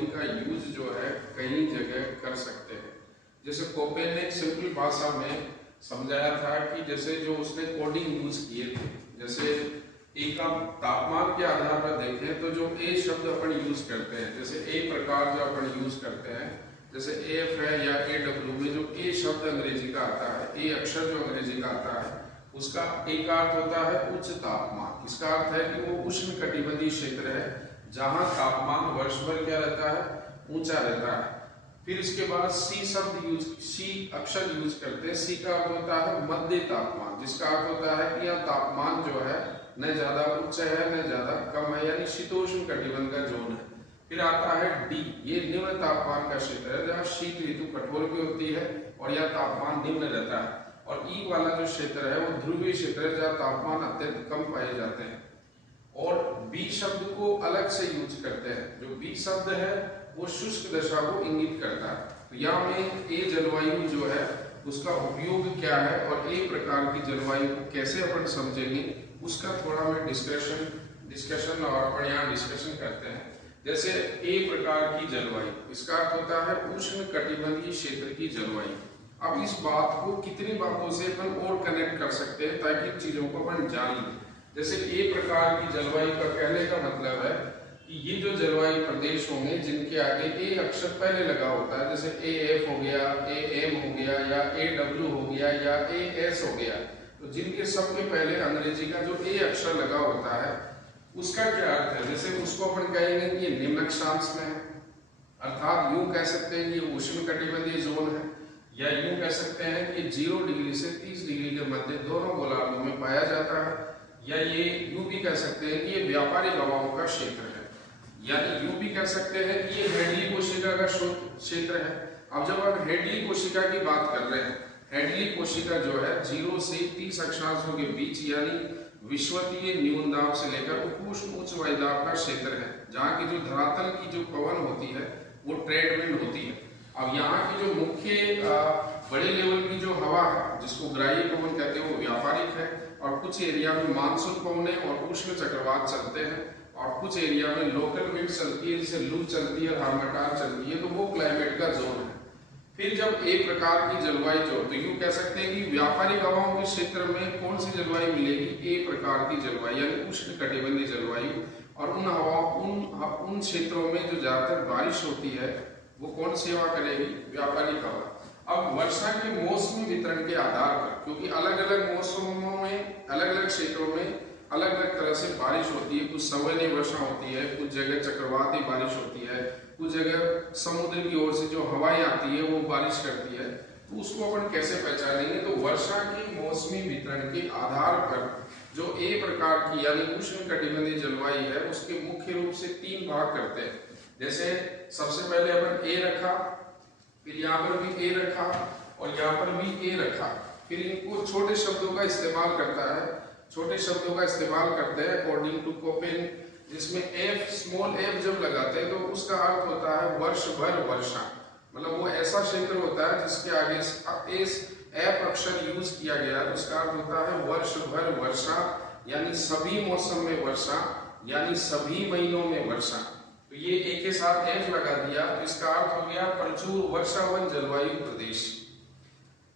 Coding का use जो है कई जगह कर सकते हैं। जैसे कोपेन ने सिंपल भाषा में समझाया था कि जैसे जो उसने कोडिंग यूज किए थे, जैसे एक आप तापमान के आधार पर देखें तो जो ए शब्द अपन यूज करते हैं, जैसे ए प्रकार जो अपन यूज करते हैं, जैसे एफ है या ए डब्ल्यू में जो ए शब्द अंग्रेजी का आता है, ए अक्षर जो अंग्रेजी का आता है, उसका एक अर्थ होता है उच्च तापमान। इसका अर्थ है कि वो उष्ण कटिबंधीय क्षेत्र है जहां तापमान वर्ष भर क्या रहता है, ऊंचा रहता है। फिर इसके बाद सी अक्षर यूज करते हैं। सी का अर्थ होता है मध्य तापमान, जिसका अर्थ होता है कि यह तापमान जो है न ज्यादा उच्च है न ज्यादा कम है, यानी शीतोष्ण कटिबंध का जोन है। फिर आता है डी, ये निम्न तापमान का क्षेत्र है जहाँ शीत ऋतु कठोर भी होती है और यह तापमान निम्न रहता है। और ई वाला जो क्षेत्र है वो ध्रुवीय क्षेत्र है जहाँ तापमान अत्यंत कम पाए जाते हैं। और बी शब्द को अलग से यूज करते हैं। जो बी शब्द है वो शुष्क दशा को इंगित करता है। तो यहाँ में ए जलवायु जो है उसका उपयोग क्या है और ए प्रकार की जलवायु को कैसे अपन समझेंगे, उसका थोड़ा मैं डिस्कशन और अपन यहाँ डिस्कशन करते हैं। जैसे ए प्रकार की जलवायु, इसका अर्थ होता है उष्ण कटिबंधीय क्षेत्र की जलवायु। अब इस बात को कितनी बातों से अपन और कनेक्ट कर सकते हैं ताकि इन चीजों को अपन जान लें। जैसे ए प्रकार की जलवायु का कहने का मतलब है कि ये जो जलवायु प्रदेश होंगे जिनके आगे ए अक्षर पहले लगा होता है, जैसे ए एफ हो गया, ए एम हो गया, या ए डब्ल्यू हो गया, या ए एस हो गया, तो जिनके सबके पहले अंग्रेजी का जो ए अक्षर लगा होता है उसका क्या अर्थ है। जैसे उसको अपन कहेंगे कि ये निम्न अक्षांश में है, अर्थात यूं कह सकते हैं ये उष्ण कटिबंधीय जोन है, या यूं कह सकते हैं कि 0 डिग्री से 30 डिग्री के मध्य दोनों गोलार्धों में पाया जाता है, या ये यूं भी कह सकते हैं कि ये व्यापारिक हवाओं का क्षेत्र है, यानी यूं भी कह सकते हैं कि ये हेडली कोशिका का क्षेत्र है। अब जब हम हेडली कोशिका की बात कर रहे हैं, हेडली कोशिका जो है 0 से 30 अक्षांशों के बीच यानी विश्वतीय न्यून दाब से लेकर उपोष्ण उच्च वायुदाब का क्षेत्र है, जहाँ की जो धरातल की जो पवन होती है वो ट्रेड विंड होती है। अब यहाँ की जो मुख्य बड़े लेवल की जो हवा है जिसको ग्राह्य पवन कहते हैं वो व्यापारिक है, और कुछ एरिया में मानसून पवने और उष्ण चक्रवात चलते हैं, और कुछ एरिया में लोकल विंड चलती है, जैसे लू चलती है, हार्माटार चलती है, तो वो क्लाइमेट का जोन है। फिर जब एक प्रकार की जलवायु जो, तो यूं कह सकते हैं कि व्यापारिक हवाओं के क्षेत्र में कौन सी जलवायु मिलेगी, एक प्रकार की जलवायु यानी उष्ण कटिबंधीय जलवायु। और उन हवाओं उन क्षेत्रों में जो ज्यादातर बारिश होती है वो कौन सेवा करेगी, व्यापारिक हवा। अब वर्षा के मौसमी वितरण के आधार पर, क्योंकि अलग अलग मौसमों में अलग अलग क्षेत्रों में अलग अलग तरह से बारिश होती है, कुछ सवर्ण वर्षा होती है, कुछ जगह चक्रवाती बारिश होती है, कुछ जगह समुद्र की ओर से जो हवाएं आती है वो बारिश करती है, तो उसको अपन कैसे पहचानेंगे। तो वर्षा की मौसमी वितरण के आधार पर जो ए प्रकार की यानी उष्ण कटिबंधीय जलवायु है उसके मुख्य रूप से 3 भाग करते हैं। जैसे सबसे पहले अपन ए रखा, फिर यहाँ पर भी ए रखा और यहाँ पर भी ए रखा, फिर इनको छोटे शब्दों का इस्तेमाल करता है, छोटे शब्दों का इस्तेमाल करते हैं अकॉर्डिंग टू कोपेन, जिसमें एफ स्मॉल एफ जब लगाते हैं तो उसका अर्थ होता है वर्ष भर वर्षा, मतलब वो ऐसा क्षेत्र होता है जिसके आगे इस एफ अक्षर यूज किया गया है, उसका अर्थ होता है वर्ष भर वर्षा, यानी सभी मौसम में वर्षा, यानी सभी महीनों में वर्षा। तो ये एक के साथ एफ लगा दिया तो इसका अर्थ हो गया प्रचुर वर्षावन जलवायु प्रदेश।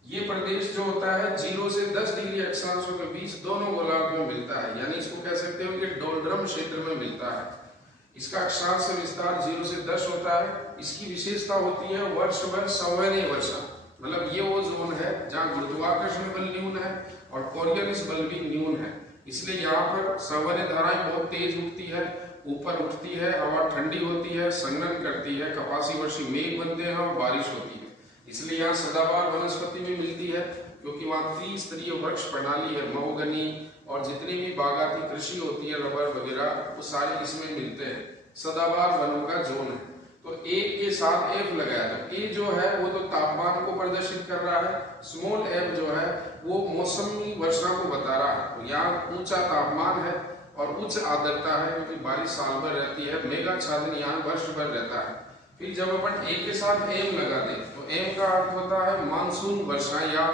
ये प्रदेश जो होता है 0 से 10 डिग्री अक्षांशों के बीच दोनों गोलार्ध में मिलता है, यानी इसको कह सकते हो कि डोल्ड्रम क्षेत्र में मिलता है। इसका अक्षांश विस्तार 0 से 10 होता है। इसकी विशेषता होती है वर्ष भर सवर्ण वर्षा, मतलब ये वो जोन है जहाँ गुरुत्वाकर्षण बल न्यून है और कोरियोलिस बल भी न्यून है, इसलिए यहाँ पर सवर्ण धाराएं बहुत तेज उठती है, ऊपर उठती है, हवा ठंडी होती है, संघनन करती है, कपासी वर्षी मेघ बनते हैं और बारिश होती है। इसलिए यहाँ सदाबहार वनस्पति भी मिलती है, क्योंकि वहाँ त्रिस्तरीय वृक्ष प्रणाली है, महोगनी और जितनी भी बागाती कृषि होती है, रबर वगैरह, वो सारे इसमें मिलते हैं। सदाबहार वनों का जोन है। तो ए के साथ एफ लगाया था। ए जो है वो तो तापमान को प्रदर्शित कर रहा है, स्मॉल एफ जो है वो मौसमी वर्षा को बता रहा है। तो यहाँ ऊंचा तापमान है और उच्च आर्द्रता है, क्योंकि बारिश साल भर रहती है, मेघाच्छादन यहाँ वर्ष भर रहता है। फिर जब अपन ए के साथ एम लगा दें तो एम का अर्थ होता है मानसून वर्षा या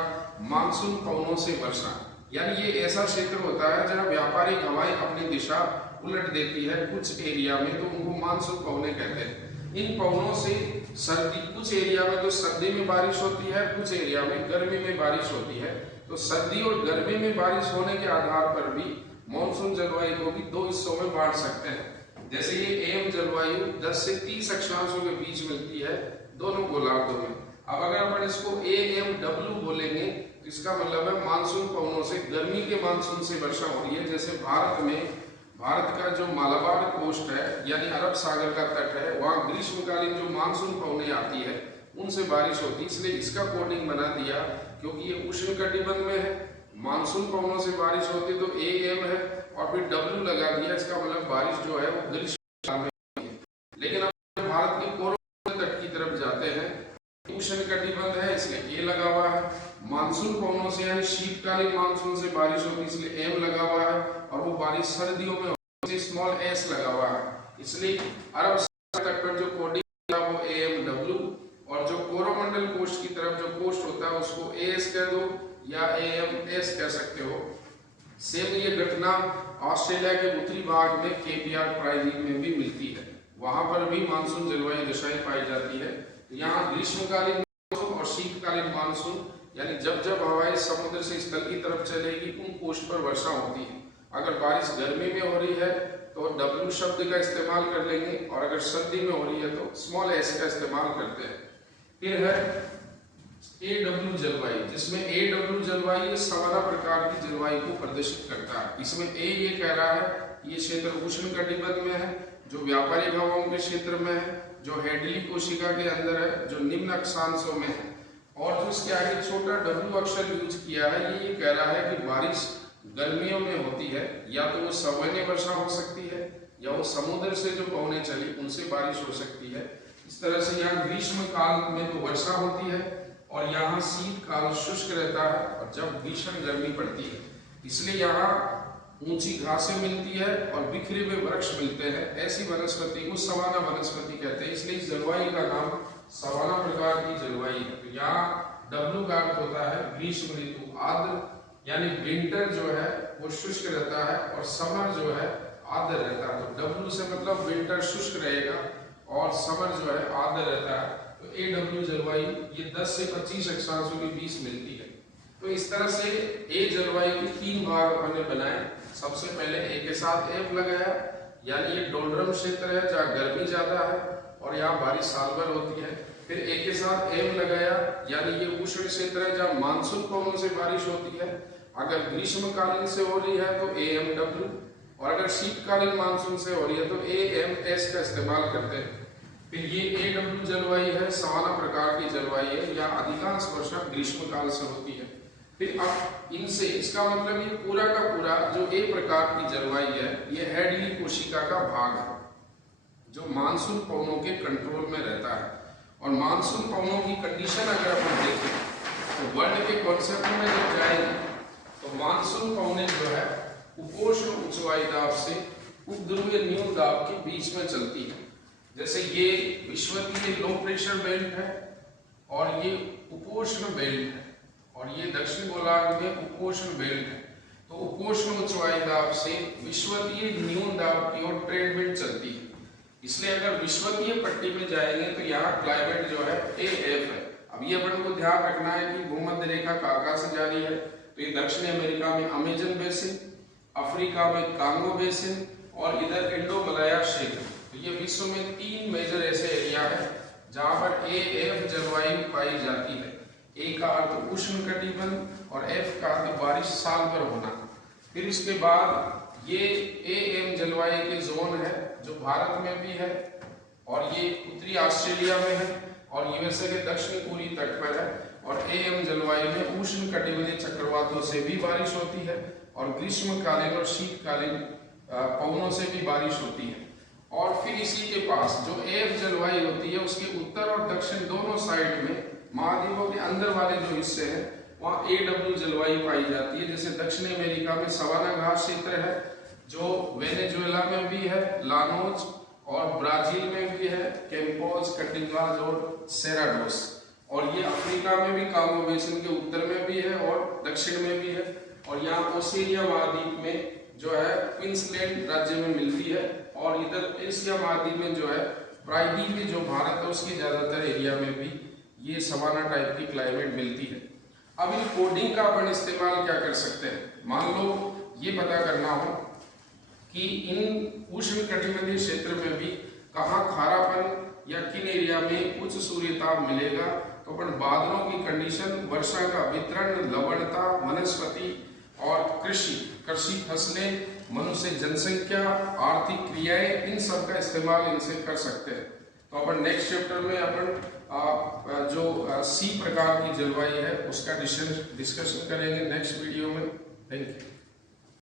मानसून पवनों से वर्षा, यानी ये ऐसा क्षेत्र होता है जहाँ व्यापारिक हवाएं अपनी दिशा उलट देती है कुछ एरिया में, तो उनको मानसून पवने कहते हैं। इन पवनों से सर्दी, कुछ एरिया में तो सर्दी में बारिश होती है, कुछ एरिया में गर्मी में बारिश होती है। तो सर्दी और गर्मी में बारिश होने के आधार पर भी मानसून जलवायु को भी दो हिस्सों में बांट सकते हैं। जैसे ये एम जलवायु 10 से 30 अक्षांशों के बीच मिलती है दोनों गोलार्धों में। अब अगर अपन इसको AMW बोलेंगे तो इसका मतलब है मानसून पवनों से, गर्मी के मानसून से वर्षा हो रही है। जैसे भारत का जो मालाबार कोस्ट है यानी अरब सागर का तट है, वहाँ ग्रीष्मकालीन जो मानसून पवनें आती है उनसे बारिश होती है, इसलिए इसका कोडिंग बना दिया क्योंकि ये उष्ण कटिबंध में है। मानसून पवनों से बारिश होती तो AM है और फिर W लगा दिया, इसका मतलब बारिश जो है वो ग्रीष्मकाल में है। लेकिन अब भारत के कोरोमंडल तट की तरफ जाते हैं, उष्ण कटिबंध है इसलिए A लगा हुआ है। मानसून पवनों से यानी शीतकालीन मानसून से बारिश होती है इसलिए M लगा हुआ है, और वो बारिश सर्दियों में होती है स्मॉल s लगा हुआ है। इसलिए अरब सागर तट पर जो कोडिंग है वो AMW, और जो कोरोमंडल कोस्ट की तरफ जो कोस्ट होता है उसको AS कह दो या AMS कह सकते हो। सेम ये घटना ऑस्ट्रेलिया के उत्तरी भाग में KPR प्रायद्वीप में भी मिलती है, वहां पर भी मानसून जलवायु दशाएं पाई जाती है। यहाँ ग्रीष्मकालीन मानसून और शीतकालीन मानसून यानी जब जब हवाएं समुद्र से स्थल की तरफ चलेगी उन कोस्ट पर वर्षा होती है। अगर बारिश गर्मी में हो रही है तो W शब्द का इस्तेमाल कर लेंगे, और अगर सर्दी में हो रही है तो स्मॉल s का इस्तेमाल करते हैं। फिर है AW जलवायु, जिसमें AW जलवायु सवाना प्रकार की जलवायु को प्रदर्शित करता है। इसमें A ये कह रहा है ये क्षेत्र उष्ण कटिबंध में है, जो व्यापारिक हवाओं के क्षेत्र में है, जो हेडली कोशिका के अंदर है, जो निम्न अक्षांशों में है। और जो इसके आगे छोटा W अक्षर यूज किया है ये कह रहा है कि बारिश गर्मियों में होती है, या तो वो सवर्ण वर्षा हो सकती है या वो समुद्र से जो पवनें चली उनसे बारिश हो सकती है। इस तरह से यहाँ ग्रीष्म काल में तो वर्षा होती है और यहाँ शीतकाल शुष्क रहता है और जब भीषण गर्मी पड़ती है। इसलिए यहाँ ऊंची घासें मिलती है और बिखरे हुए वृक्ष मिलते हैं। ऐसी वनस्पति को सवाना वनस्पति कहते हैं, इसलिए इस जलवायु का नाम सवाना प्रकार की जलवायु है। तो यहाँ W का अर्थ होता है ग्रीष्म ऋतु, आर्द्र यानी विंटर जो है वो शुष्क रहता है और समर जो है आर्द्र रहता है। तो W से मतलब विंटर शुष्क रहेगा और समर जो है आर्द्र रहता है। तो AW जलवायु ये 10 से 25 अक्षांशों के बीच मिलती है। तो इस तरह से A जलवायु के 3 भाग हमने बनाए। सबसे पहले A के साथ F लगाया, यानी ये डोलरम क्षेत्र है जहाँ गर्मी ज्यादा है और यहाँ बारिश साल भर होती है। फिर A के साथ M लगाया, यानी ये उष्ण क्षेत्र है जहाँ मानसून पवनों से बारिश होती है। अगर ग्रीष्मकालीन से हो रही है तो AMW, और अगर शीतकालीन मानसून से हो रही है तो AMS का इस्तेमाल करते हैं। फिर ये AW जलवायु है, सवाना प्रकार की जलवायु है, या अधिकांश वर्षा ग्रीष्मकाल से होती है। फिर अब इनसे इसका मतलब ये पूरा का पूरा जो A प्रकार की जलवायु है ये हेडली कोशिका का भाग है जो मानसून पवनों के कंट्रोल में रहता है। और मानसून पवनों की कंडीशन अगर अपन देखें तो वर्ल्ड के कॉन्सेप्ट में जब जाएंगे तो मानसून पवनें जो है उपोष्ण उच्च वायुदाब से उपध्रुवीय न्यून दाब के बीच में चलती है। जैसे ये विश्वकीय लो प्रेशर बेल्ट है और ये उपोष्ण बेल्ट है, और ये दक्षिण गोलार्ध में उपोष्ण बेल्ट है। तो उपोष्ण उच्च वायुदाब से विश्वकीय न्यून दाब की ओर ट्रेड विंड चलती है। इसलिए अगर विश्वकीय पट्टी में जाएंगे तो यहाँ क्लाइमेट जो है AF है। अब ये अपन को ध्यान रखना है कि भूमध्य रेखा काका से जारी है, तो ये दक्षिण अमेरिका में अमेजन बेसिन, अफ्रीका में कांगो बेसिन और इधर इंडो मलाया क्षेत्र। तो ये विश्व में 3 मेजर ऐसे एरिया है जहाँ पर AF जलवायु पाई जाती है। A का अर्थ उष्ण कटिबंध और F का अर्थ बारिश साल भर होना। फिर इसके बाद ये AM जलवायु के जोन है जो भारत में भी है और ये उत्तरी ऑस्ट्रेलिया में है और USA के दक्षिण पूर्वी तट पर है। और AM जलवायु में उष्ण कटिबंधीय चक्रवातों से भी बारिश होती है और ग्रीष्मकालीन और शीतकालीन पवनों से भी बारिश होती है। और फिर इसी के पास जो AF जलवायु होती है उसके उत्तर और दक्षिण दोनों साइड में महाद्वीपों के अंदर वाले जो हिस्से हैं वहाँ AW जलवायु पाई जाती है। जैसे दक्षिण अमेरिका में सवाना घास क्षेत्र है जो वेनेजुएला में भी है, लानोज, और ब्राजील में भी है कैंपोज, कटिंगाज और सेराडोस। और ये अफ्रीका में भी कांगो बेसिन के उत्तर में भी है और दक्षिण में भी है। और यहाँ ओसेनिया महाद्वीप में जो है क्वींसलैंड राज्य में मिलती है और इधर एशिया महाद्वीप में जो है प्रायद्वीप में जो भारत है उसके ज्यादातर एरिया में भी ये सवाना टाइप की क्लाइमेट मिलती है। अब इन कोडिंग का अपन इस्तेमाल क्या कर सकते हैं, मान लो ये पता करना हो कि इन उष्ण कटिबंधीय क्षेत्र में भी कहाँ खारापन या किन एरिया में उच्च सूर्यताप मिलेगा, तो अपन बादलों की कंडीशन, वर्षा का वितरण, लवणता, वनस्पति और कृषि फसलें, मनुष्य जनसंख्या, आर्थिक क्रियाएं, इन सब का इस्तेमाल इनसे कर सकते हैं। तो अपन नेक्स्ट चैप्टर में अपन जो सी प्रकार की जलवायु है उसका डिस्कशन करेंगे नेक्स्ट वीडियो में। Thank you.